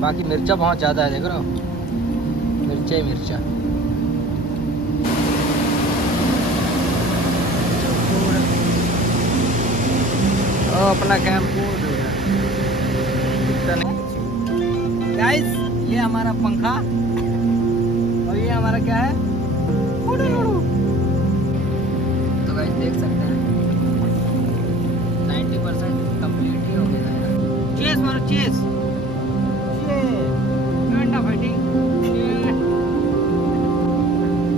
बाकी मिर्चा बहुत ज़्यादा है, देख रहे हो, मिर्चा ही मिर्चा। अपना कैंप पूर्ण हो गया, दिखता नहीं गाइस। ये हमारा पंखा और ये हमारा क्या है, तो गाइस देख सकते हैं 90% कंप्लीट ही हो गया है। चेस मारो चेस, फाइटिंग।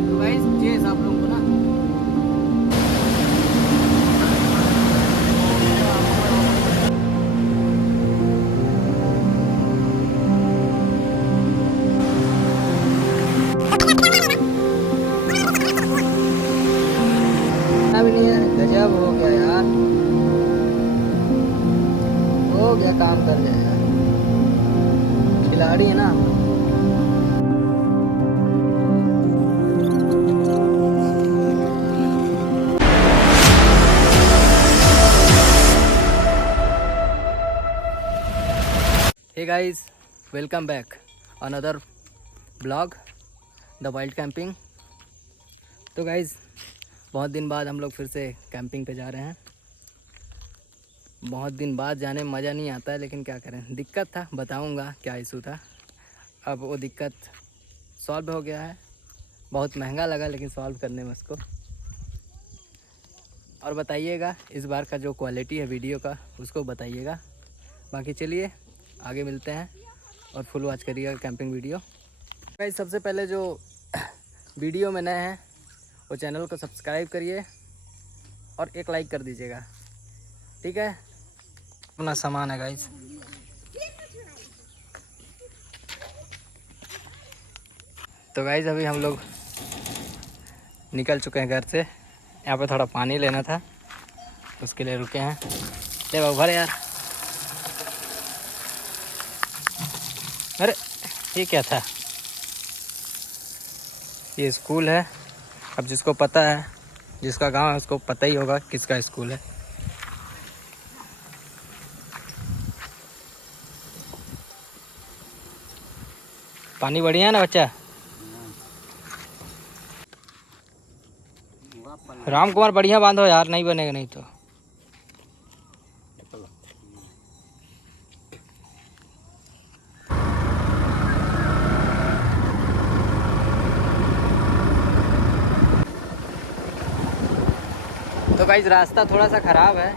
तो गाइस चेस आप लोगों को ना भी नहीं है। गजब हो गया यार, हो गया, काम कर गया यार, खिलाड़ी है ना हम लोग। Hey guys, welcome back another blog the wild camping. तो गाइस बहुत दिन बाद हम लोग फिर से कैंपिंग पे जा रहे हैं। बहुत दिन बाद जाने में मज़ा नहीं आता है, लेकिन क्या करें, दिक्कत था, बताऊंगा क्या इशू था। अब वो दिक्कत सॉल्व हो गया है। बहुत महंगा लगा लेकिन सॉल्व करने में उसको। और बताइएगा इस बार का जो क्वालिटी है वीडियो का, उसको बताइएगा। बाकी चलिए आगे मिलते हैं और फुल वॉच करिएगा कैंपिंग वीडियो। भाई सबसे पहले जो वीडियो में नए हैं वो चैनल को सब्सक्राइब करिए और एक लाइक कर दीजिएगा, ठीक है। अपना सामान है गाइस, तो गाइस अभी हम लोग निकल चुके हैं घर से। यहाँ पे थोड़ा पानी लेना था, उसके लिए रुके हैं। ले बाबू भर यार। अरे ये क्या था, ये स्कूल है। अब जिसको पता है, जिसका गांव है, उसको पता ही होगा किसका स्कूल है। पानी बढ़िया है ना बच्चा। राम कुमार बढ़िया बांधो यार, नहीं बनेगा नहीं तो। तो गाइस रास्ता थोड़ा सा ख़राब है,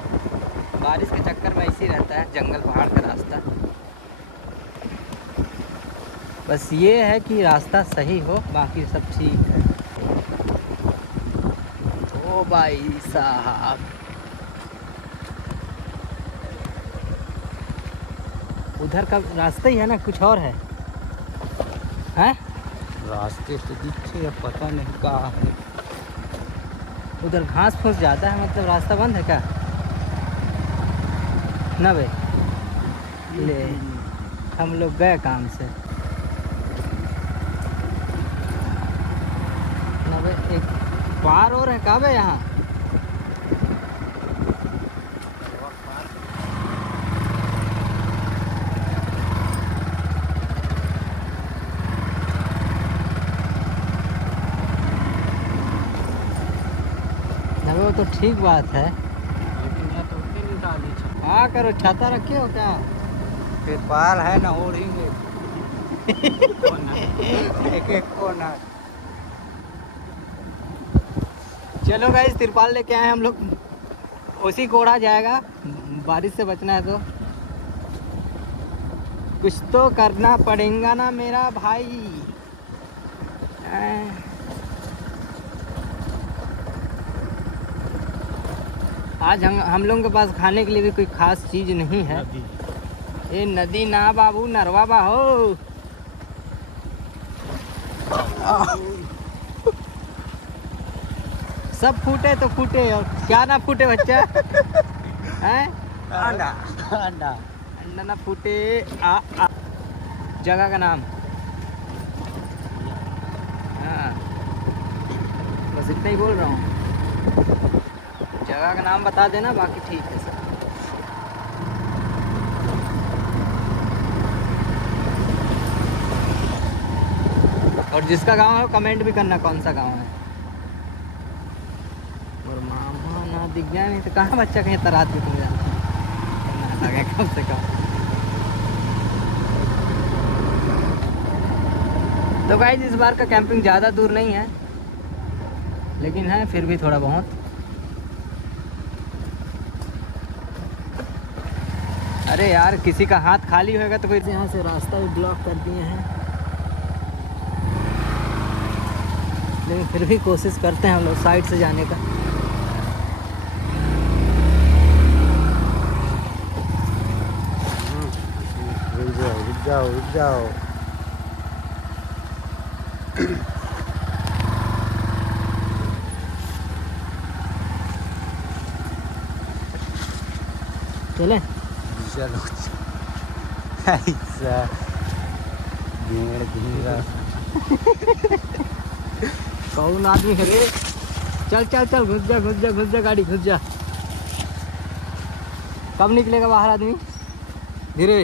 बारिश के चक्कर में ऐसे ही रहता है, जंगल पहाड़ का रास्ता। बस ये है कि रास्ता सही हो, बाकी सब ठीक है। ओ भाई साहब, उधर का रास्ता ही है ना, कुछ और है हैं? रास्ते से दिखे, पता नहीं कहाँ है। उधर घास फूस ज़्यादा है, मतलब रास्ता बंद है क्या ना बे? ले हम लोग गए काम से ना बे। एक पार और है का बे यहाँ? ना बे वो तो ठीक बात है, हाँ करो, छाता रखे हो क्या? फिर पार है ना, ओढ़ेंगे एक एक कोना। चलो गाइस तिरपाल लेके आए हम लोग, उसी को ओढ़ा जाएगा, बारिश से बचना है तो। कुछ तो करना पड़ेगा ना मेरा भाई। आज हम लोगों के पास खाने के लिए भी कोई खास चीज़ नहीं है। ये नदी ना बाबू, नरवा बा हो। सब फूटे तो फूटे, और क्या ना फूटे बच्चा हैं? अंडा अंडा अंडा ना फूटे। जगह का नाम, हाँ बस इतना ही बोल रहा हूँ। जगह का नाम बता देना, बाकी ठीक है सब। और जिसका गांव है कमेंट भी करना कौन सा गांव है। और मामा ना दिख गया, नहीं तो कहाँ बच्चा कहीं तरात भी तुम जानते हैं, आ गया कम से कम। तो गाइस इस बार का कैंपिंग ज़्यादा दूर नहीं है, लेकिन है फिर भी थोड़ा बहुत। अरे यार किसी का हाथ खाली होएगा तो कोई यहाँ से रास्ता भी ब्लॉक कर दिए हैं, लेकिन फिर भी कोशिश करते हैं हम लोग साइड से जाने का। रुक जाओ रुक जाओ। चले चलो ऐसा भेड़ घेरा कौन आदमी है रे? चल चल चल घुस जा घुस जा घुस जा, गाड़ी घुस जा। कब निकलेगा बाहर आदमी? धीरे।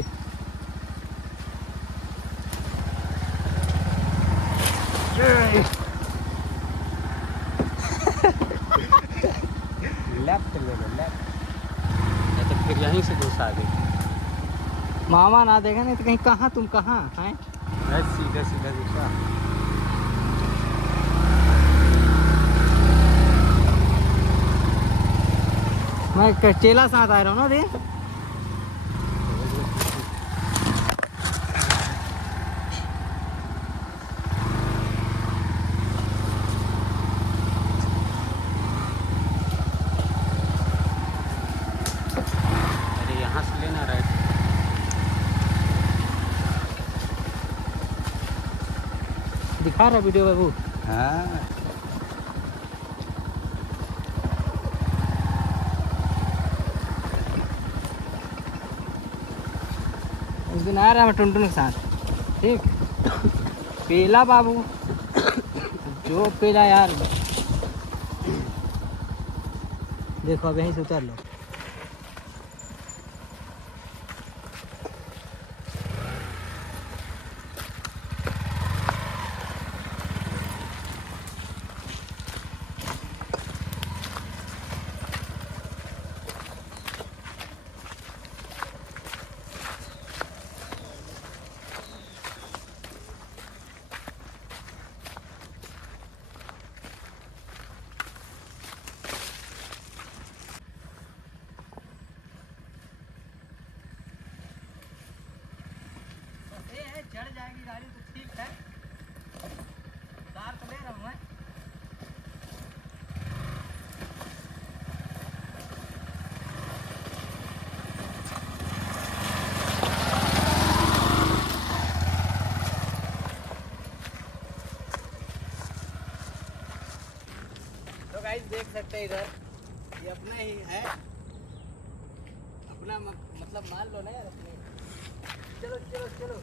लेफ्ट ले लो लेफ्ट, या तो फिर यहीं से घुसा दे। मामा ना देखा नहीं तो कहीं कहाँ तुम कहाँ हैं? बस सीधा सीधा घुसा। मैं चेला साथ आ रहा हूँ ना रे। अरे यहाँ से लेना राइट। दिखा रहा वीडियो बाबू। हाँ उस दिन आ रहा मैं टुनटुन के साथ, ठीक। पीला बाबू जो पीला यार, देखो अब यहीं से उतर लो। चढ़ जाएगी गाड़ी तो ठीक है, कार तो ले रहा हूँ मैं। तो गाइस देख सकते हैं इधर, ये अपना ही है, अपना मतलब मान लो ना यार अपने। चलो चलो चलो।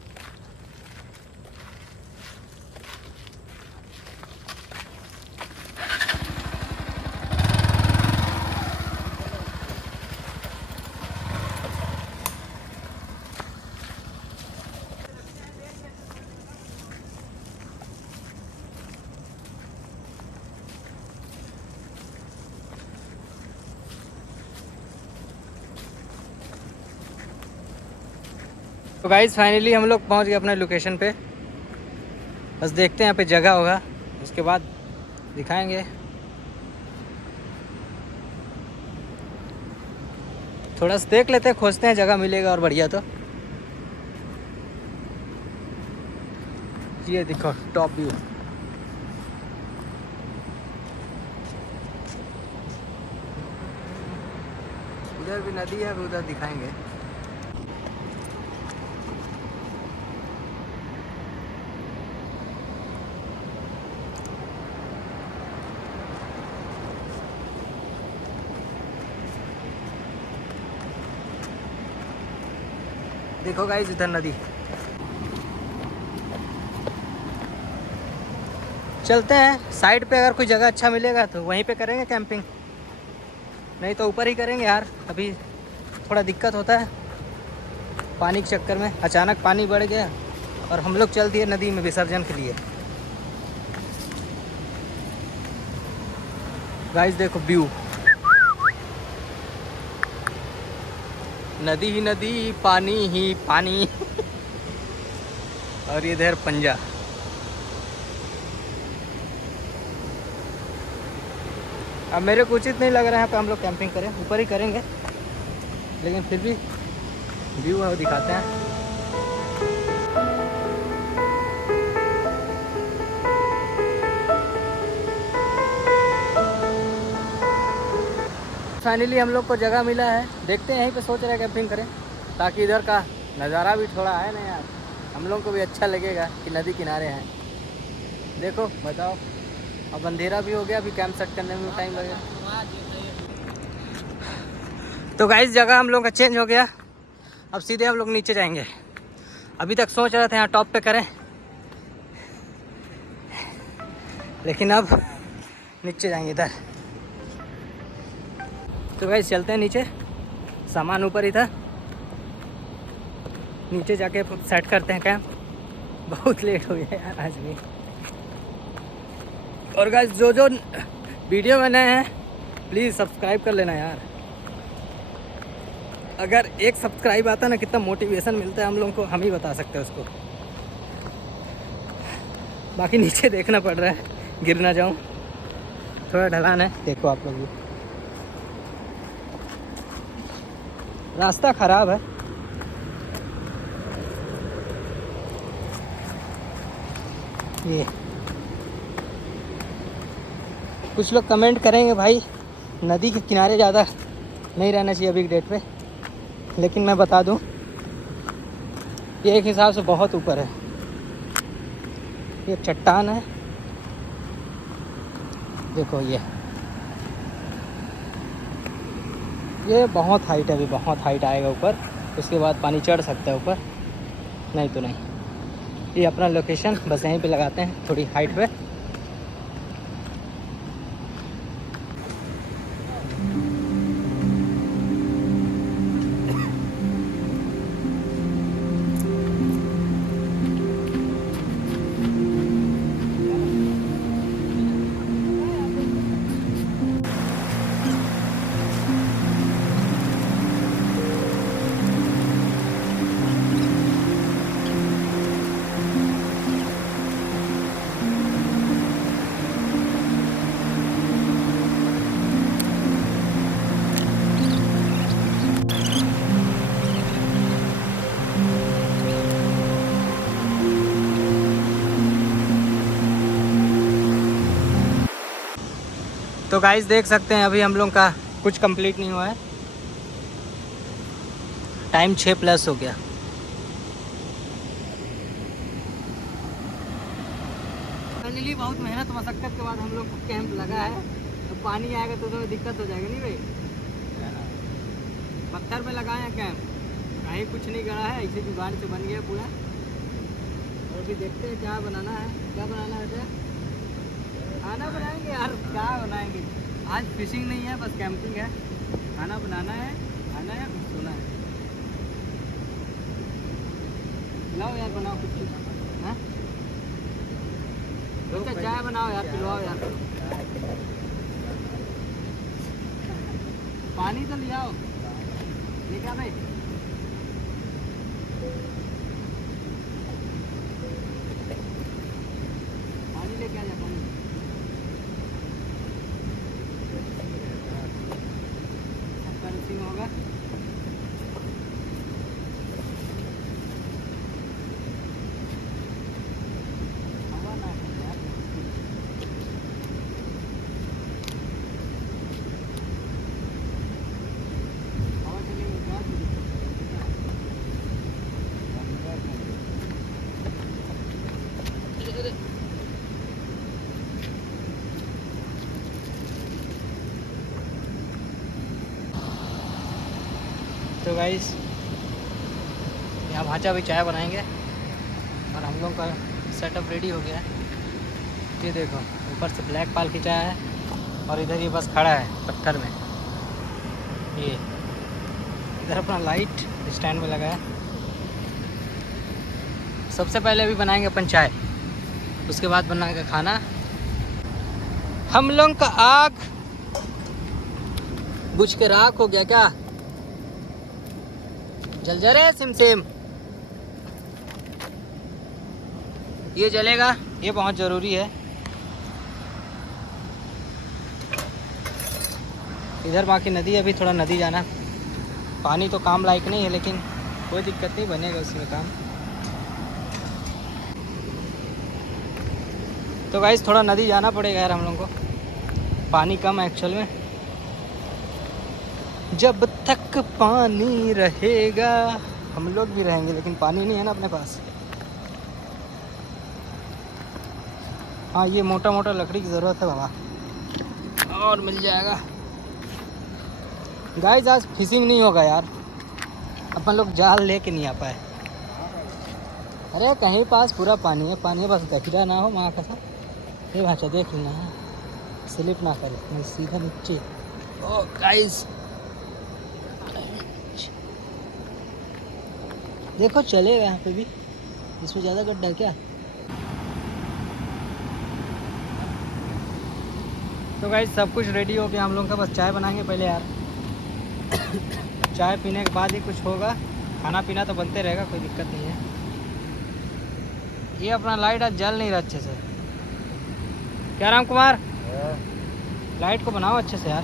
तो गाइस फाइनली हम लोग पहुंच गए अपने लोकेशन पे। बस देखते हैं यहाँ पे जगह होगा, उसके बाद दिखाएंगे। थोड़ा सा देख लेते हैं, खोजते हैं जगह मिलेगा और बढ़िया। तो ये देखो टॉप व्यू। उधर भी नदी है, उधर दिखाएंगे। देखो गाइस इधर नदी। चलते हैं साइड पे, अगर कोई जगह अच्छा मिलेगा तो वहीं पे करेंगे कैंपिंग, नहीं तो ऊपर ही करेंगे यार। अभी थोड़ा दिक्कत होता है पानी के चक्कर में, अचानक पानी बढ़ गया और हम लोग चल दिए नदी में विसर्जन के लिए। गाइस देखो व्यू, नदी ही नदी, पानी ही पानी। और इधर पंजा। अब मेरे को उचित नहीं लग रहा है यहाँ पे हम लोग कैंपिंग करें, ऊपर ही करेंगे, लेकिन फिर भी व्यू है वो दिखाते हैं। फाइनली हम लोग को जगह मिला है, देखते हैं यहीं पे सोच रहे हैं कैंपिंग करें, ताकि इधर का नज़ारा भी थोड़ा है ना यार, हम लोग को भी अच्छा लगेगा कि नदी किनारे हैं। देखो बताओ, अब अंधेरा भी हो गया, अभी कैंप सेट करने में टाइम लगेगा। तो गाइस जगह हम लोग का चेंज हो गया, अब सीधे हम लोग नीचे जाएंगे। अभी तक सोच रहे थे यहाँ टॉप पे करें, लेकिन अब नीचे जाएंगे इधर। तो गाइस चलते हैं नीचे, सामान ऊपर ही था, नीचे जाके सेट करते हैं कैंप। बहुत लेट हो गया यार आज भी। और गाइस जो जो वीडियो में नए हैं प्लीज़ सब्सक्राइब कर लेना यार। अगर एक सब्सक्राइब आता ना, कितना मोटिवेशन मिलता है हम लोगों को, हम ही बता सकते हैं उसको। बाकी नीचे देखना पड़ रहा है, गिर ना जाऊँ, थोड़ा ढलान है, देखो आप लोग भी। रास्ता ख़राब है। ये कुछ लोग कमेंट करेंगे भाई नदी के किनारे ज़्यादा नहीं रहना चाहिए अभी की डेट पे, लेकिन मैं बता दूं ये एक हिसाब से बहुत ऊपर है। ये चट्टान है, देखो ये बहुत हाइट है, अभी बहुत हाइट आएगा ऊपर, उसके बाद पानी चढ़ सकता है ऊपर, नहीं तो नहीं। ये अपना लोकेशन बस यहीं पे लगाते हैं, थोड़ी हाइट पे। तो गाइस देख सकते हैं अभी हम लोग का कुछ कंप्लीट नहीं हुआ है, टाइम 6+ हो गया। फाइनली बहुत मेहनत मशक्कत के बाद हम लोग का कैंप लगा है। तो पानी आएगा तो तुम्हें दिक्कत हो जाएगा नहीं भाई। पत्थर पे लगाए हैं कैंप, कहीं कुछ नहीं करा है, ऐसे जुगाड़ से बन गया पूरा। और अभी देखते हैं क्या बनाना है, क्या बनाना है। खाना बनाएंगे यार, क्या बनाएंगे, आज फिशिंग नहीं है, बस कैंपिंग है। खाना बनाना है, खाना है, कुछ सोना है। लाओ यार बनाओ कुछ, हाँ चाय बनाओ यार, पिलवाओ यार, पानी तो ले आओ, लेके आ भाई। पानी लेके आ जा, पानी। होगा तो गाइस यहाँ भांचा भी चाय बनाएंगे और हम लोग का सेटअप रेडी हो गया है। ये देखो ऊपर से ब्लैक पाल की चाय है और इधर ये बस खड़ा है पत्थर में। ये इधर अपना लाइट स्टैंड में लगा है। सबसे पहले अभी बनाएंगे अपन चाय, उसके बाद बनाएंगे खाना। हम लोग का आग बुझ के राख हो गया क्या? जल जा रहे सिम सिम। ये जलेगा, ये बहुत ज़रूरी है। इधर बाकी नदी, अभी थोड़ा नदी जाना। पानी तो काम लायक नहीं है, लेकिन कोई दिक्कत नहीं, बनेगा उसमें काम। तो गाइस थोड़ा नदी जाना पड़ेगा यार हम लोगों को, पानी कम है एक्चुअल में। जब तक पानी रहेगा हम लोग भी रहेंगे, लेकिन पानी नहीं है ना अपने पास। हाँ, ये मोटा मोटा लकड़ी की ज़रूरत है बाबा, और मिल जाएगा। गाइस आज फिशिंग नहीं होगा यार, अपन लोग जाल लेके नहीं आ पाए। अरे कहीं पास पूरा पानी है, पानी है, बस गहरा ना हो वहाँ का सा। ये भाषा देख लेना है, स्लिप ना करे, मैं सीधा नीचे। ओ गाइस देखो चलेगा यहाँ पे भी, इसमें ज़्यादा गड्ढा क्या। तो गाइस सब कुछ रेडी हो गया हम लोग का, बस चाय बनाएंगे पहले यार। चाय पीने के बाद ही कुछ होगा, खाना पीना तो बनते रहेगा, कोई दिक्कत नहीं है। ये अपना लाइट आज जल नहीं रहा अच्छे से, क्या राम कुमार? लाइट को बनाओ अच्छे से यार।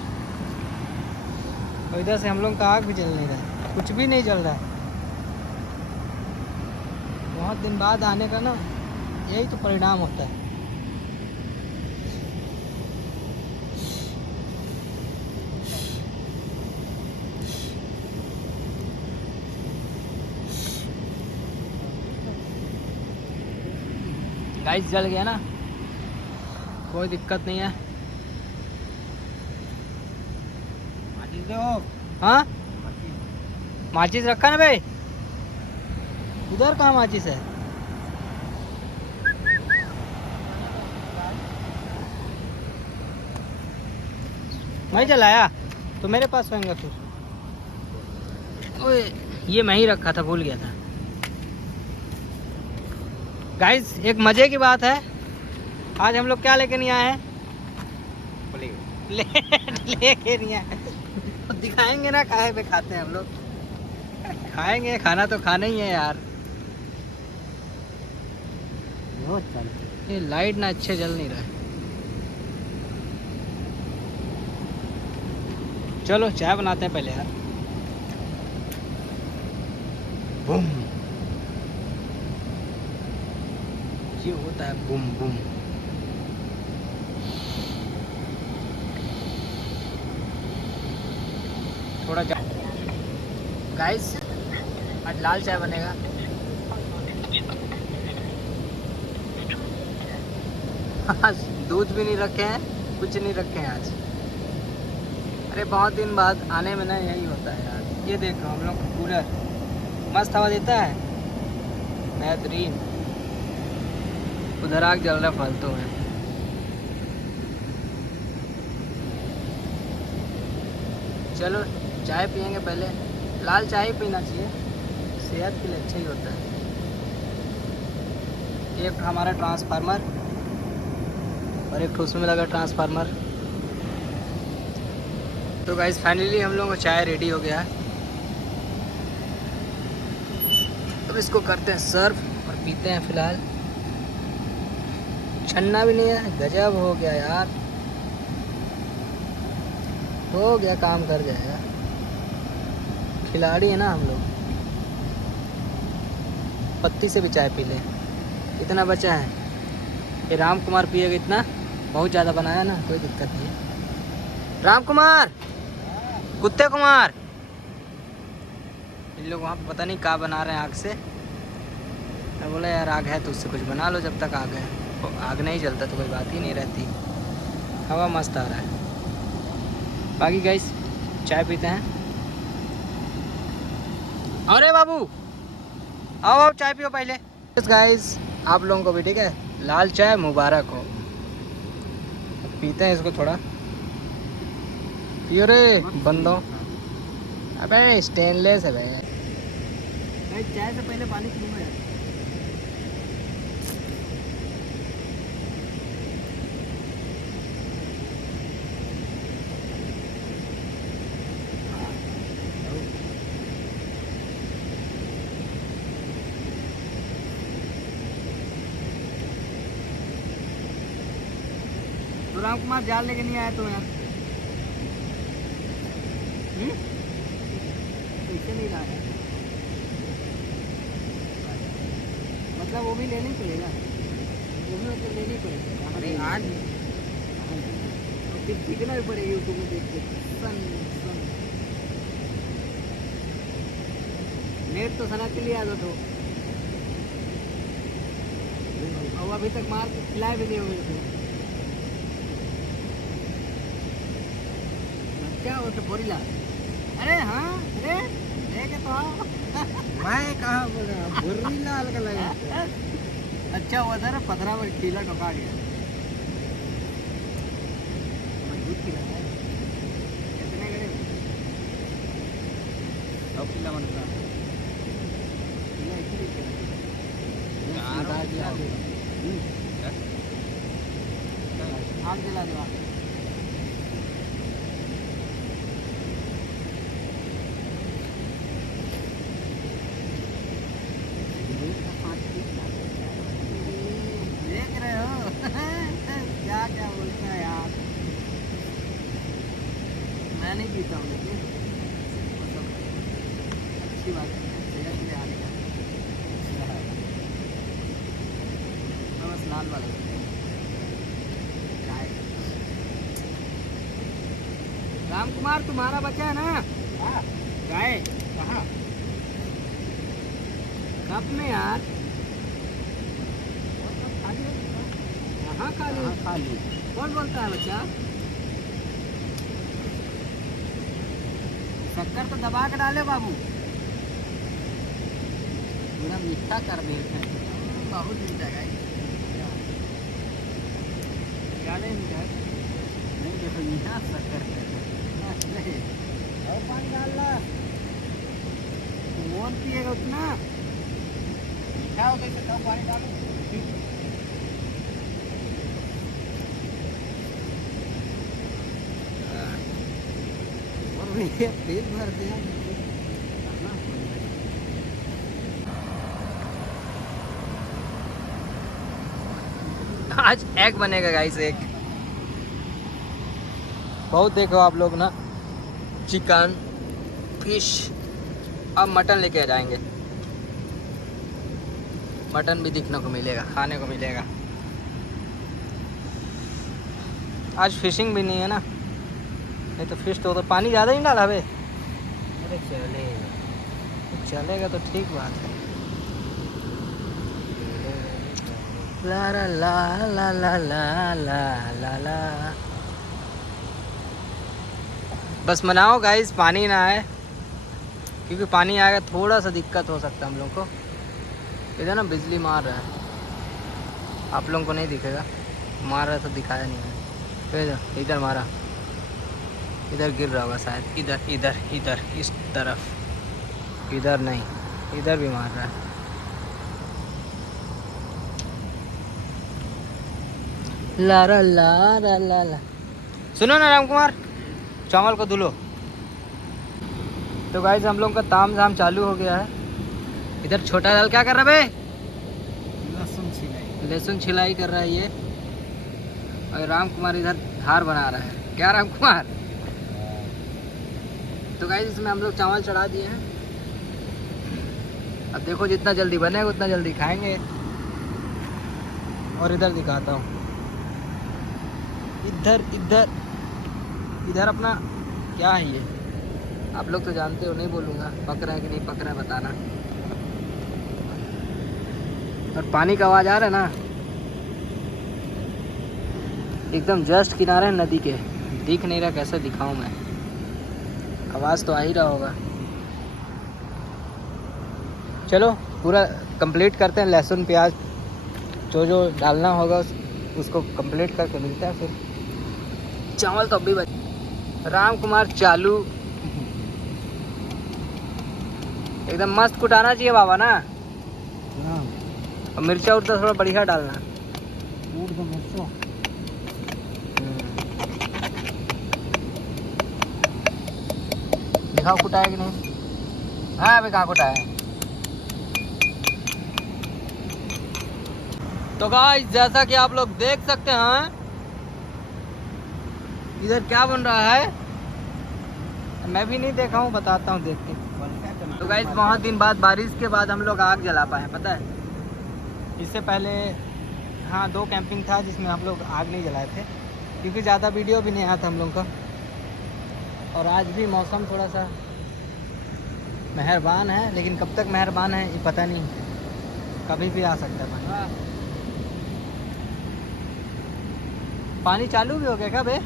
और इधर से हम लोग का आग भी जल नहीं रहा है, कुछ भी नहीं जल रहा है। बहुत दिन बाद आने का ना, यही तो परिणाम होता है। गाइस जल गया ना, कोई दिक्कत नहीं है। माचिस दो। हाँ माचिस रखा ना भाई, उधर कहाँ माचिस है? मैं जलाया तो मेरे पास होगा फिर। ओए ये मैं ही रखा था, भूल गया था। गाइस एक मज़े की बात है, आज हम लोग क्या लेके नहीं आए हैं? लेके नहीं आए। दिखाएंगे ना काहे पे खाते हैं हम लोग, खाएंगे, खाना तो खाना ही है यार। ये लाइट ना अच्छे जल नहीं रहा है। चलो चाय बनाते हैं पहले यार। बूम, ये होता है बूम बूम। थोड़ा गाइस आज लाल चाय बनेगा। आज दूध भी नहीं रखे हैं, कुछ नहीं रखे हैं आज। अरे बहुत दिन बाद आने में ना यही होता है यार। ये देखो हम लोग कूलर मस्त हवा देता है, बेहतरीन। उधर आग जल रहा है फालतू में। चलो चाय पियेंगे पहले, लाल चाय ही पीना चाहिए, सेहत के लिए अच्छा ही होता है। एक हमारा ट्रांसफार्मर और एक ठूस में लगा ट्रांसफार्मर। तो गाइस फाइनली हम लोगों को चाय रेडी हो गया है। अब इसको करते हैं सर्व और पीते हैं फिलहाल। छन्ना भी नहीं है, गजब हो गया यार, हो गया, काम कर जाएगा। खिलाड़ी है ना हम लोग, पत्ती से भी चाय पी लें। इतना बचा है, ये राम कुमार पिएगा इतना, बहुत ज़्यादा बनाया ना, कोई दिक्कत नहीं है। राम कुमार, कुत्ते कुमार, इन लोग वहाँ पे पता नहीं क्या बना रहे हैं आग से। मैं बोला यार आग है तो उससे कुछ बना लो, जब तक आग है। आग नहीं जलता तो कोई बात ही नहीं रहती। हवा मस्त आ रहा है। बाकी गाइस चाय पीते हैं। अरे बाबू आओ आओ चाय पियो पहले। गाइस आप लोगों को भी ठीक है, लाल चाय मुबारक हो। पीते हैं इसको, थोड़ा पियो रे बंदो। अबे स्टेनलेस है भाई, चाय से पहले पानी पीऊंगा यार। राम कुमार जाल लेके नहीं आया तो यार कैसे नहीं लाया? मतलब वो भी लेना ही पड़ेगा, वो भी मतलब लेना ही पड़ेगा। अरे आज फिर सीखना भी पड़ेगा यूट्यूब में देख के। सन सन नेट तो सना के लिए आदत हो, और अभी तक मार के खिलाए भी नहीं हो मेरे को। क्या हो तो बोरीला? अरे हाँ, अरे देखे तो आओ। मैं कहाँ बोल रहा हूँ, बुर्री लाल का लगा। अच्छा हुआ था ना, पथरा में खीला ठोका गया। मजबूत खीला है। कितने गड़े? अब किला मन का खीला एक ही खीला। आग जला दो आग। देख रहे हो क्या क्या बोलता है यार। मैं नहीं पीता हूँ लेकिन मतलब अच्छी बात है, सेहत के लिए आने का। मैं बस लाल वाला चाय। राम कुमार तुम्हारा बच्चा है ना? चाय कहाँ? कप में यार। हाँ खाली खाली। कौन बोलता है बच्चा? शक्कर तो दबा के डाले बाबू, पूरा मीठा कर देते हैं। बहुत मीठा है। ज़्यादा ही मीठा है। नहीं देखो मीठा शक्कर नहीं, और पानी डाल ला। कौन पिएगा उतना? मीठा हो गई तो कम पानी डालो। और भैया पेट भर दिया। आज एग बनेगा गाइस, एक बहुत देखो आप लोग ना, चिकन फिश, अब मटन लेके आ जाएंगे। मटन भी दिखने को मिलेगा, खाने को मिलेगा। आज फिशिंग भी नहीं है ना, नहीं तो फिश तो पानी ज़्यादा ही डाला बे। अरे चलेगा। चलेगा तो ठीक बात है। ला ला ला ला ला ला ला ला ला। बस मनाओ गाइस, पानी ना आए, क्योंकि पानी आएगा थोड़ा सा दिक्कत हो सकता है हम लोग को। इधर ना बिजली मार रहा है, आप लोगों को नहीं दिखेगा, मार रहा तो दिखाया नहीं है। फिर इधर मारा, इधर गिर रहा होगा शायद, इधर इधर इधर इस तरफ, इधर नहीं, इधर भी मार रहा है। ला ला ला ला ला ला। सुनो ना राम कुमार, चावल को धुलो। तो गाइस हम लोग का ताम झाम चालू हो गया है। इधर छोटा लाल क्या कर रहा है बे? लहसुन छिलाई। लहसुन छिलाई कर रहा है ये, और राम कुमार इधर हार बना रहा है। क्या राम कुमार? तो गाइस इसमें हम लोग चावल चढ़ा दिए हैं। अब देखो जितना जल्दी बनेगा उतना जल्दी खाएंगे। और इधर दिखाता हूँ, इधर इधर इधर अपना क्या है ये, आप लोग तो जानते हो, नहीं बोलूँगा। पक रहा है कि नहीं पक रहा है बताना। और पानी का आवाज़ आ रहा है ना, एकदम जस्ट किनारे नदी के, दिख नहीं रहा, कैसे दिखाऊं मैं, आवाज़ तो आ ही रहा होगा। चलो पूरा कंप्लीट करते हैं, लहसुन प्याज जो जो डालना होगा उसको कंप्लीट करके मिलता है फिर। चावल तो अभी बच। राम कुमार चालू, एकदम मस्त कुटाना चाहिए बाबा ना, और मिर्चा उर्चा थोड़ा बढ़िया डालना। दिखाओ कुटाया कि नहीं? हाँ अभी कहाँ कुटाया है। तो गाइस जैसा कि आप लोग देख सकते हैं, इधर क्या बन रहा है मैं भी नहीं देखा हूँ, बताता हूँ देख के। तो गाइस बहुत दिन बाद, बारिश के बाद हम लोग आग जला पाए, पता है। इससे पहले हाँ 2 कैंपिंग था जिसमें हम लोग आग नहीं जलाए थे, क्योंकि ज़्यादा वीडियो भी नहीं आया था हम लोग का। और आज भी मौसम थोड़ा सा मेहरबान है, लेकिन कब तक मेहरबान है ये पता नहीं, कभी भी आ सकता है पानी। पानी चालू भी हो गया क्या बे?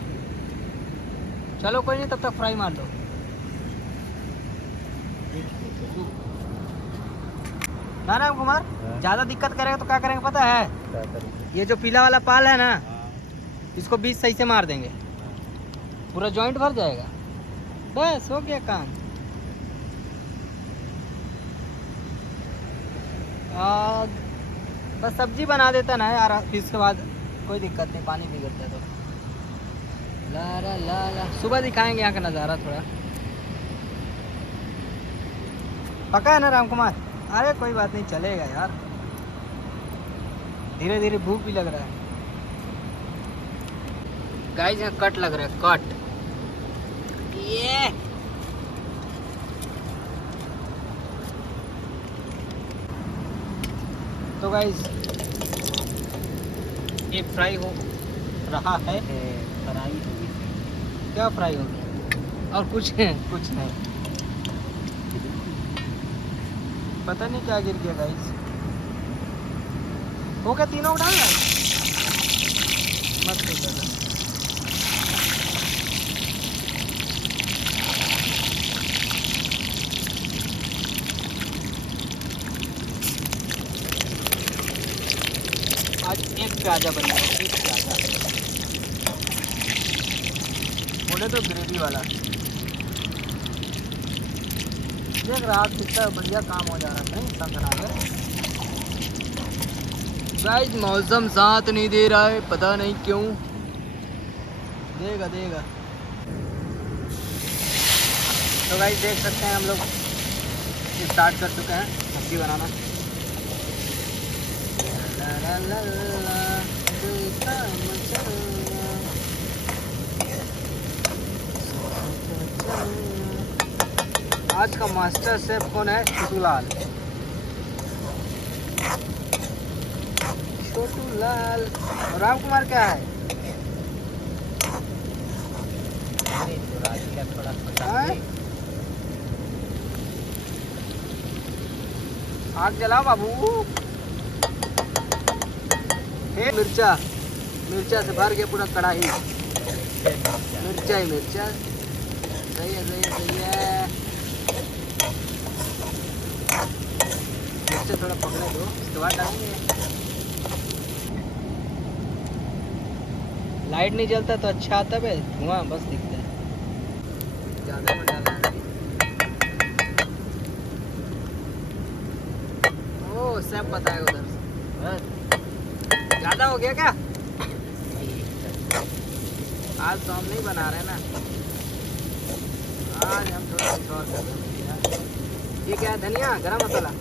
चलो कोई नहीं, तब तक फ्राई मार लो। ना राम कुमार, ज़्यादा दिक्कत करेगा तो क्या करेंगे पता है? ये जो पीला वाला पाल है ना, इसको बीच सही से मार देंगे, पूरा जॉइंट भर जाएगा, बस हो गया काम। बस सब्जी बना देता ना यार, फिर इसके बाद कोई दिक्कत नहीं, पानी बिगड़ता है तो। ला ला ला ला, सुबह दिखाएंगे यहाँ का नज़ारा थोड़ा। पका है ना राम कुमार? अरे कोई बात नहीं, चलेगा यार, धीरे धीरे भूख भी लग रहा है। गाइस यहाँ कट लग रहा है, कट। ये तो गाइस एक फ्राई हो रहा है, फ्राई होगी। क्या फ्राई होगी? और कुछ नहीं, पता नहीं क्या गिर गया गाइस। हो गया, तीनों को डालना मत कर। आज एक प्याजा बनेगा, एक प्याजा, बोले तो ग्रेवी वाला। देख रहा कितना बढ़िया काम हो जा रहा है, नहीं समझना है गाइस। मौसम साथ नहीं दे रहा है, पता नहीं क्यों। देगा तो गाइस देख सकते हैं हम लोग स्टार्ट कर चुके हैं सब्जी बनाना। आज का मास्टर शेफ कौन है? छोटू लाल। और राम कुमार क्या है? आग जलाओ बाबू। मिर्चा से भर गया पूरा कढ़ाई, मिर्चा ही मिर्चा। सही है। मिर्चा थोड़ा पकड़े दो, उसके बाद डालेंगे। लाइट नहीं जलता तो अच्छा आता है, धुआं बस दिखता है। ज़्यादा में डालना ओ सब बताएगा उधर से। ज़्यादा हो गया क्या? आज तो हम नहीं बना रहे ना, आज हम थोड़ा कुछ और कर रहे हैं। ये क्या है? धनिया, गरम मसाला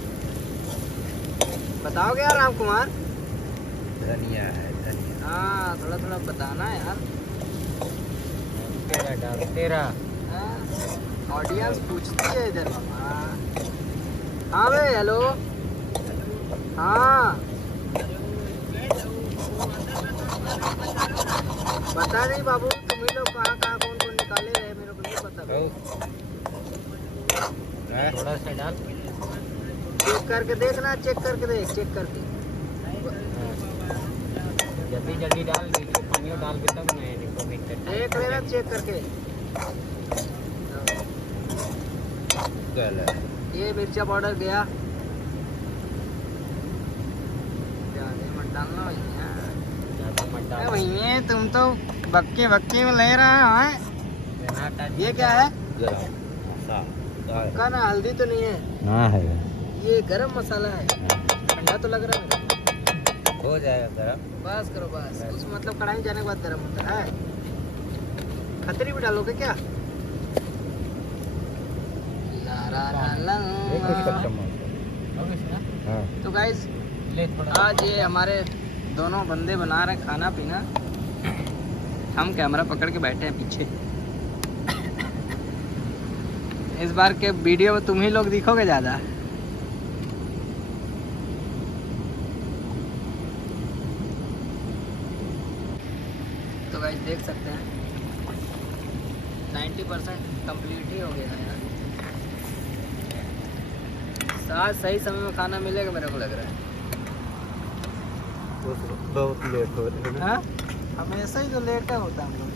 बताओगे यार राम कुमार? धनिया है, धनिया। हाँ थोड़ा बताना है यार। तेरा डाल, तेरा। ऑडियंस पूछती है इधर मामा। हाँ भाई, हेलो। हाँ पता नहीं बाबू, तुम ही लोग कहाँ कौन निकाले रहे, मेरे को नहीं पता। थोड़ा सा डाल, चेक करके देखना, चेक करके जल्दी डाल दीजिए, पानी डाल के तब नहीं देख लेना, चेक करके। ये मिर्चा पाउडर गया, मत डालना भैया, तुम तो बक्के में ले रहा है। ये क्या है? का ना हल्दी तो नहीं है ना, है ये गरम मसाला है। ठंडा तो लग रहा है, हो जाएगा गरम। बस करो बस। उस मतलब कढ़ाई जाने के बाद गरम होता है। खतरी भी डालोगे क्या? तो गाइस आज ये हमारे दोनों बंदे बना रहे खाना पीना। हम कैमरा पकड़ के बैठे हैं पीछे। इस बार के वीडियो में तुम ही लोग दिखोगे ज़्यादा। तो गाइस देख सकते हैं 90% कंप्लीट ही हो गया है यार। आज सही समय में खाना मिलेगा मेरे को लग रहा है। बहुत लेट हो रहे हैं। हाँ हमेशा ही तो लेट होता है हम लोग।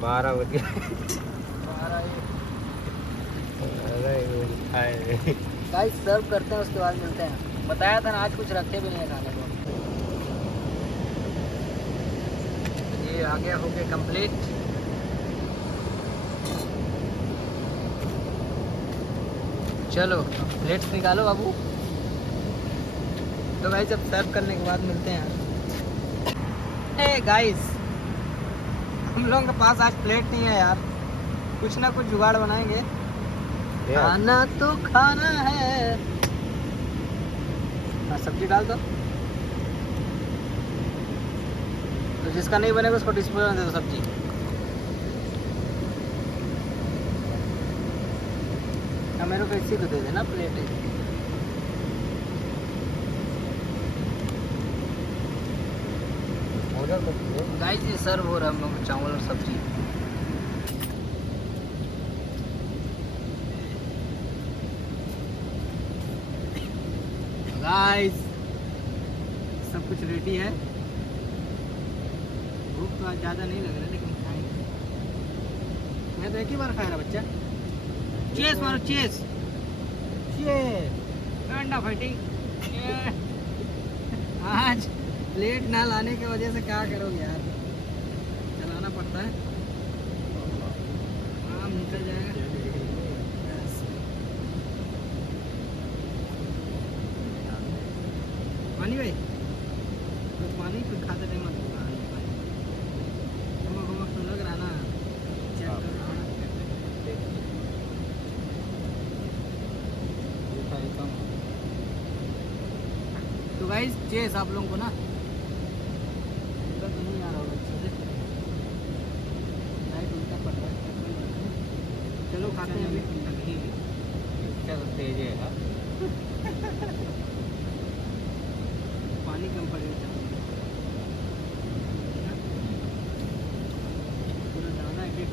12 बजे। गाइस सर्व करते हैं उसके बाद मिलते हैं। बताया था ना आज कुछ रखे भी नहीं है खाने को। ये आ गया हो गया कंप्लीट। चलो प्लेट्स निकालो बाबू। तो गाइस जब सर्व करने के बाद मिलते हैं। ए गाइस हम लोगों के पास आज प्लेट नहीं है यार। कुछ ना कुछ जुगाड़ बनाएंगे। खाना तो खाना है। सब्जी डाल दो। तो जिसका नहीं बनेगा उसको डिस्पोजल दे दो सब्जी। मेरे को इसी को दे देना प्लेट। गाइस ये सर्व हो रहा है हम लोग चावल और सब्जी। गाइस सब कुछ रेडी है। भूख तो आज ज़्यादा नहीं लग रहा लेकिन खाएंगे। मैं तो एक ही बार खाया ना बच्चा। चेस मारो चेस। अंडा फाइटिंग। आज प्लेट ना लाने की वजह से क्या करोगे यार। चलाना पड़ता है। हाँ निकल जाएगा। पानी भाई तो पानी तो खाते टाइम तो लग रहा ना। तो गाइस चेस आप लोगों को ना तो नहीं आ रहा होगा अच्छे से। लाइट उल्टा पड़ रहा है। चलो खाते हैं अभी। इसका तो तेज है। पानी कम पड़ेगा। पूरा दाना एक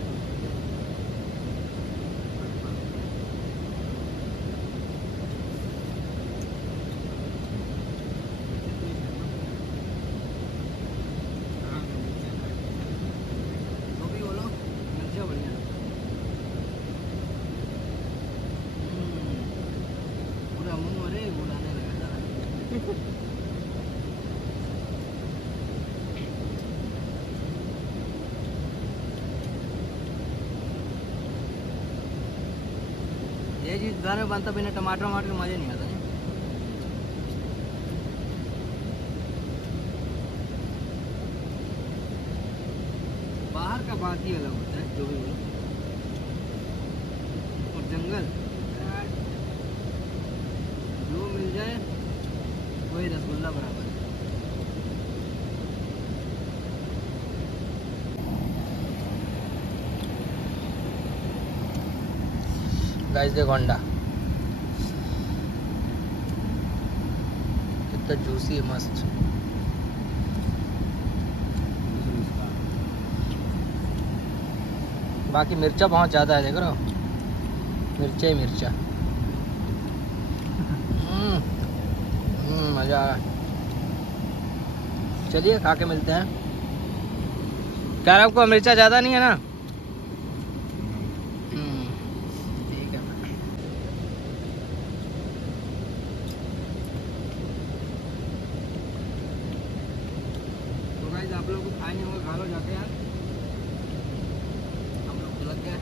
तो भी बोलो मिर्चा बढ़िया। पूरा मुंह अरे उड़ाने लगा सारा। ये चीज घर में बनता बिना टमाटर वमाटर के मजे नहीं आता। बाहर का बात ही अलग होता है जो भी बोलो। और जंगल जो मिल जाए वही रसगुल्ला बराबर है। गाइस देखो अंडा कितना जूसी है मस्त। बाकी मिर्चा बहुत ज़्यादा है देख रहे हो। मिर्चा ही मिर्चा। मज़ा आ रहा। चलिए खा के मिलते हैं। क्या आपको मिर्चा ज़्यादा नहीं है ना। ठीक है। तो गाइस आप लोग को खाने होगा खा लो जाके यार। हम लोग तो लग गए।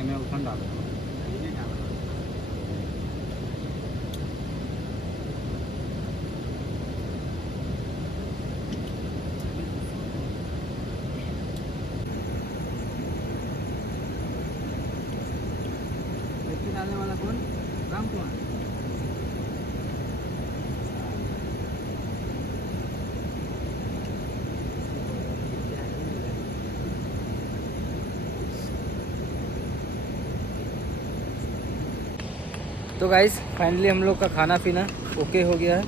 में उठन डाल डालने वाला कौन? राम कुमार। तो गाइस फाइनली हम लोग का खाना पीना ओके हो गया है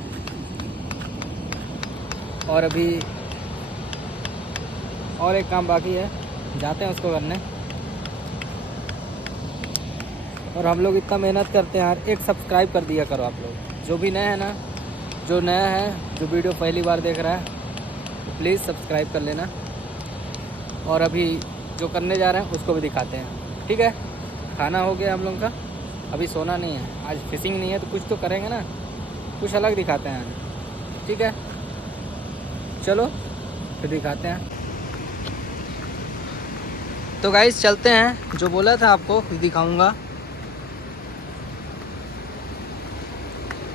और अभी और एक काम बाकी है, जाते हैं उसको करने। और हम लोग इतना मेहनत करते हैं यार, एक सब्सक्राइब कर दिया करो आप लोग, जो भी नया है ना, जो नया है, जो वीडियो पहली बार देख रहा है तो प्लीज़ सब्सक्राइब कर लेना। और अभी जो करने जा रहे हैं उसको भी दिखाते हैं, ठीक है। खाना हो गया हम लोग का, अभी सोना नहीं है, आज फिशिंग नहीं है तो कुछ तो करेंगे ना, कुछ अलग दिखाते हैं, ठीक है। चलो फिर दिखाते हैं। तो गाइस चलते हैं, जो बोला था आपको दिखाऊंगा।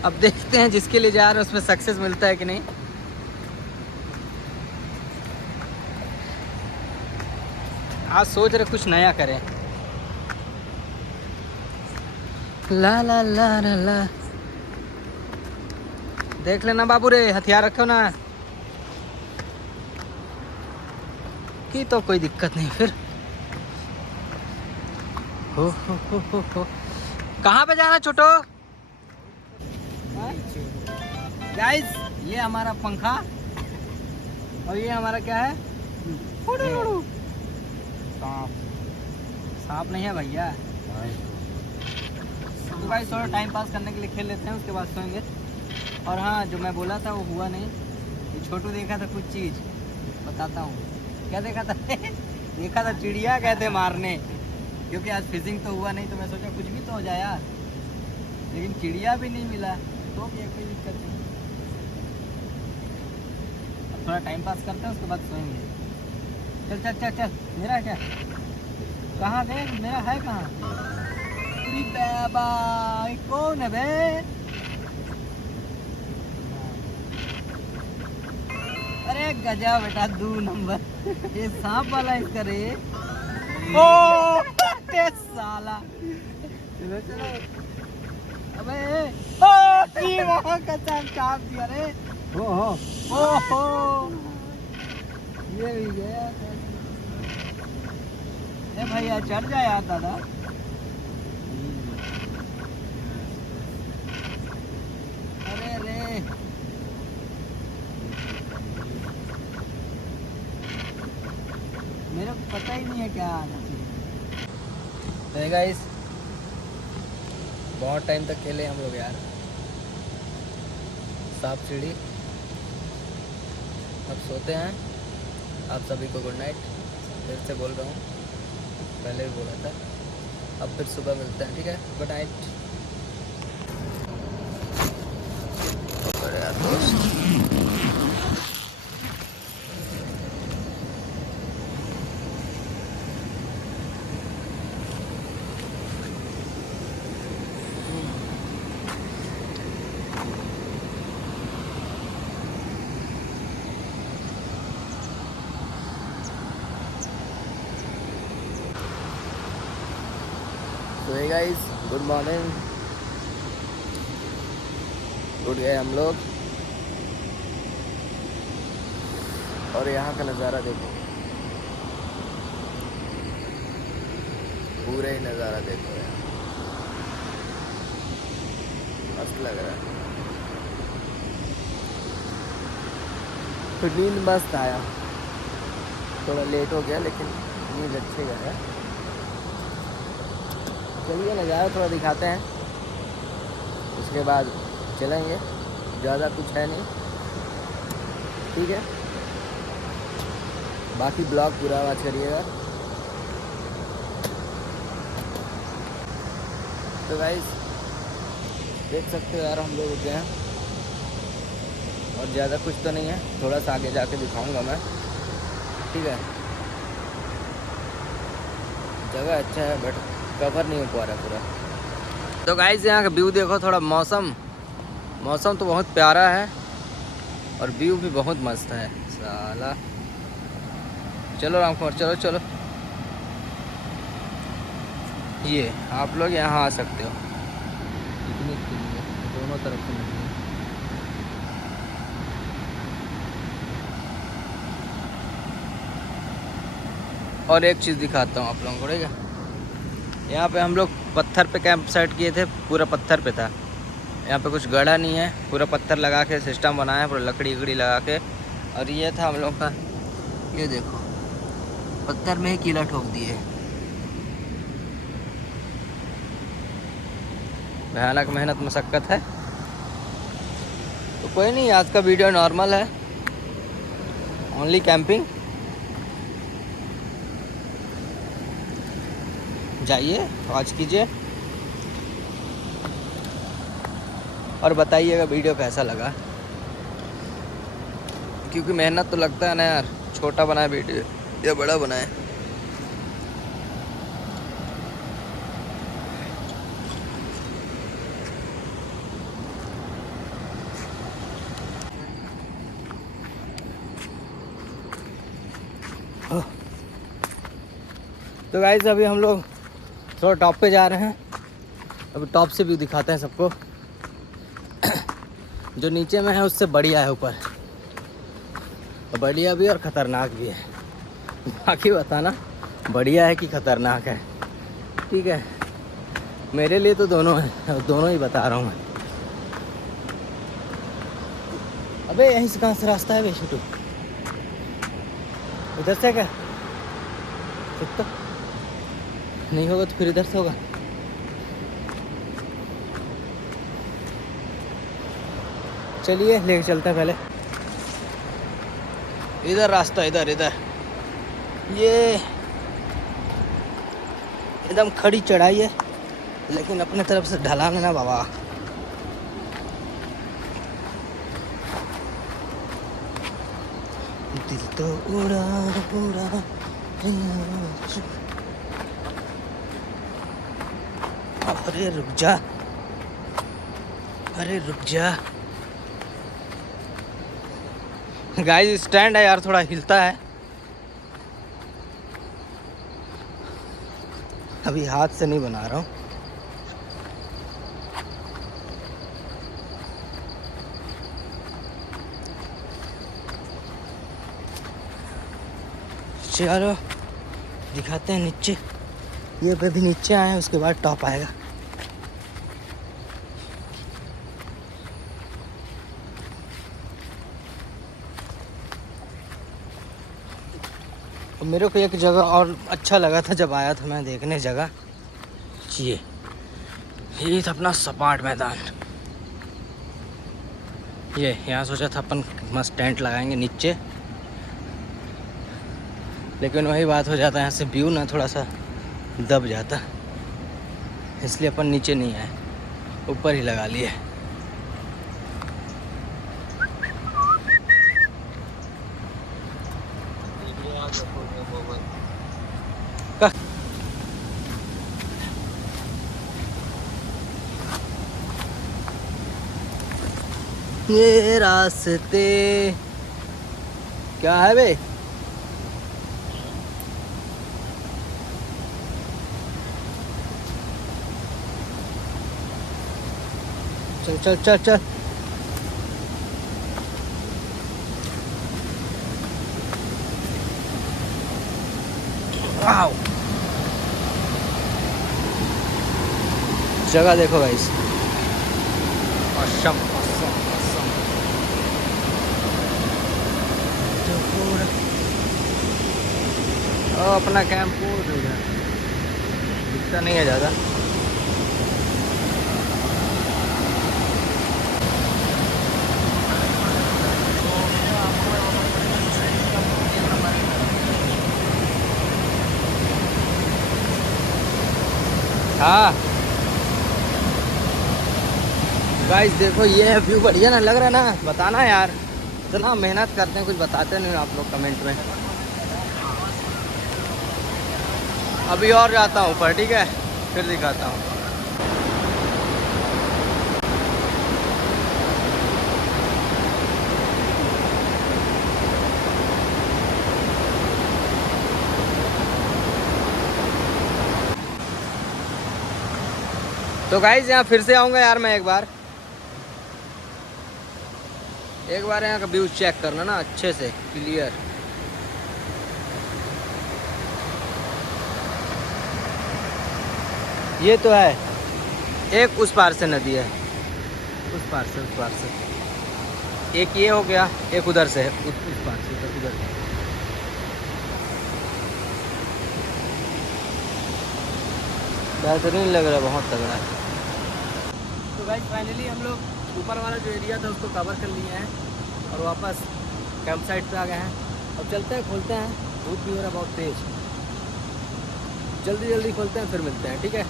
अब देखते हैं जिसके लिए जा रहे हैं उसमें सक्सेस मिलता है कि नहीं। आज सोच रहे कुछ नया करें। ला ला ला ला ला। देख लेना बाबू रे, हथियार रखो ना कि तो कोई दिक्कत नहीं फिर। हो। कहाँ पे जाना छोटो? गाइस ये हमारा पंखा और ये हमारा क्या है? सांप नहीं है भैया। तो भाई थोड़ा टाइम पास करने के लिए खेल लेते हैं, उसके बाद सोएंगे। और हाँ, जो मैं बोला था वो हुआ नहीं। ये छोटू देखा था कुछ चीज़, बताता हूँ क्या देखा था। देखा था चिड़िया कहते मारने, क्योंकि आज फिशिंग तो हुआ नहीं तो मैं सोचा कुछ भी तो हो जाए यार, लेकिन चिड़िया भी नहीं मिला तो भी कोई दिक्कत नहीं। अब थोड़ा टाइम पास करते हैं, उसके बाद सोएंगे। चल चल चल चल, मेरा क्या कहाँ गए? मेरा है कहाँ? बाबा कौन है बे? अरे गजा बेटा 2 नंबर। ये सांप वाला इसका रे। ओ साला, चलो चलो। अबे वहाँ का चाप दिया रे। ओहो ये भी गया। ए भैया चढ़ जाए यार दादा। अरे रे मेरे को पता ही नहीं है क्या आना चाहिए। तो गाइस बहुत टाइम तक खेले हम लोग यार सांप सीढ़ी। अब सोते हैं। आप सभी को गुड नाइट। फिर से बोल रहा हूँ, पहले भी बोला था, अब फिर सुबह मिलते हैं, ठीक है। Good night. तो हे गाइस गुड मॉर्निंग। उठ गए हम लोग और यहाँ का नज़ारा देखो, पूरे ही नज़ारा देखो यार, मस्त लग रहा है। तो नींद मस्त आया, थोड़ा लेट हो गया लेकिन नींद अच्छी गया। चलिए नज़ारा थोड़ा दिखाते हैं, उसके बाद चलेंगे। ज़्यादा कुछ है नहीं, ठीक है। बाकी ब्लॉग पूरा वॉच करिएगा। तो गाइस देख सकते हो यार, हम लोग उठे हैं और ज़्यादा कुछ तो नहीं है, थोड़ा सा आगे जाके दिखाऊंगा मैं, ठीक है। जगह अच्छा है बट कवर नहीं हो पा रहा पूरा। तो गाइस यहाँ का व्यू देखो, थोड़ा मौसम तो बहुत प्यारा है और व्यू भी बहुत मस्त है साला। चलो रामकुमार चलो चलो ये आप लोग यहाँ आ सकते हो पिकनिक के लिए, दोनों तरफ से नदी है। और एक चीज़ दिखाता हूँ आप लोगों को, ठीक है। यहाँ पे हम लोग पत्थर पे कैंप सेट किए थे, पूरा पत्थर पे था। यहाँ पे कुछ गड़ा नहीं है, पूरा पत्थर लगा के सिस्टम बनाया है, पूरा लकड़ी वकड़ी लगा के। और ये था हम लोग का, ये देखो पत्थर में ही कीला ठोक दिए। भयानक मेहनत मशक्क़त है। तो कोई नहीं, आज का वीडियो नॉर्मल है, ओनली कैंपिंग। जाइए वॉच कीजिए और बताइएगा वीडियो कैसा लगा, क्योंकि मेहनत तो लगता है ना यार, छोटा बनाए वीडियो या बड़ा बनाए। तो गाइस अभी हम लोग थोड़ा टॉप पे जा रहे हैं, अभी टॉप से भी दिखाते हैं सबको। जो नीचे में है उससे बढ़िया है ऊपर, बढ़िया भी और ख़तरनाक भी है। बाकी बताना बढ़िया है कि ख़तरनाक है, ठीक है। मेरे लिए तो दोनों है, दोनों ही बता रहा हूँ मैं। अबे यहीं से कहाँ से रास्ता है बे छोटू? इधर से क्या? तो नहीं होगा तो फिर इधर से होगा। चलिए लेके चलते हैं पहले। इधर रास्ता, इधर इधर ये एकदम खड़ी चढ़ाई है, लेकिन अपने तरफ से ढलान है ना बाबा। दिल तो उड़ा उड़ा, अरे रुक जा, अरे रुक जा। गाइस स्टैंड है यार, थोड़ा हिलता है। अभी हाथ से नहीं बना रहा हूँ। चलो दिखाते हैं नीचे। ये पे भी नीचे आए हैं, उसके बाद टॉप आएगा। मेरे को एक जगह और अच्छा लगा था जब आया था मैं देखने, जगह ये था अपना सपाट मैदान। ये यहाँ सोचा था अपन मस्त टेंट लगाएंगे नीचे, लेकिन वही बात हो जाता है, यहाँ से व्यू ना थोड़ा सा दब जाता, इसलिए अपन नीचे नहीं आए, ऊपर ही लगा लिए। ये रास्ते क्या है बे? चल चल चल चल। वाओ, जगह देखो गाइस, awesome, awesome, awesome। अपना कैंप दिखता नहीं है ज़्यादा। हाँ गाइस देखो, ये है व्यू, बढ़िया ना लग रहा है ना? बताना यार, इतना मेहनत करते हैं, कुछ बताते नहीं आप लोग कमेंट में। अभी और जाता हूँ ऊपर, ठीक है, फिर दिखाता हूँ। तो गाइस यहाँ फिर से आऊँगा यार मैं एक बार यहाँ का व्यू चेक करना ना अच्छे से क्लियर। ये तो है, एक उस पार से नदी है, उस पार से एक ये हो गया, एक उधर से उस पार से उधर। बेहतरीन लग रहा है, बहुत तगड़ा है। तो गाइस फाइनली हम लोग ऊपर वाला जो एरिया था उसको कवर कर लिए हैं और वापस कैंप साइट पे आ गए हैं। अब चलते हैं, खोलते हैं, धूप भी हो रहा है बहुत तेज़, जल्दी खोलते हैं, फिर मिलते हैं, ठीक है।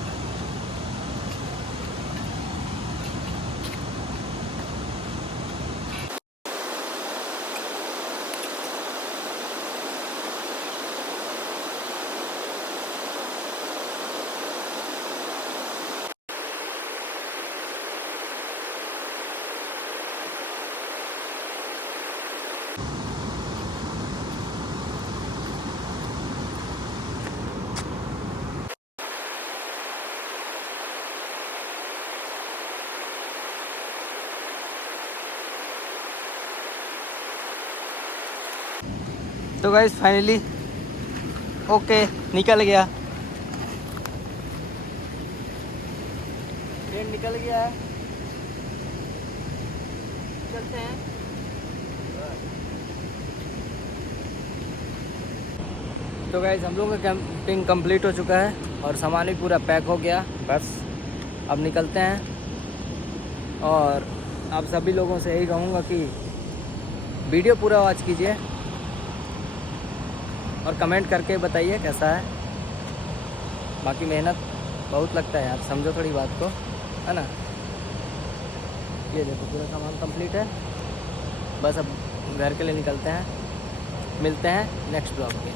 तो गाइस फाइनली ओके निकल गया, ट्रेन निकल गया है, चलते हैं। तो गाइस हम लोगों का कैंपिंग कंप्लीट हो चुका है और सामान भी पूरा पैक हो गया, बस अब निकलते हैं। और आप सभी लोगों से यही कहूँगा कि वीडियो पूरा वॉच कीजिए और कमेंट करके बताइए कैसा है। बाकी मेहनत बहुत लगता है यार, समझो थोड़ी बात को, है ना। ये देखो पूरा सामान कंप्लीट है, बस अब घर के लिए निकलते हैं। मिलते हैं नेक्स्ट ब्लॉग में।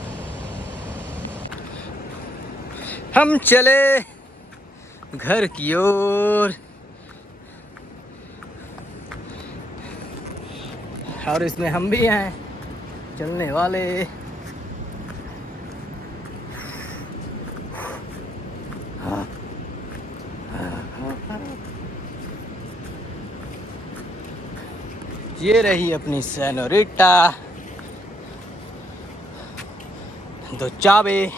हम चले घर की ओर और इसमें हम भी हैं चलने वाले। ये रही अपनी सेनोरिटा, दो चाबे।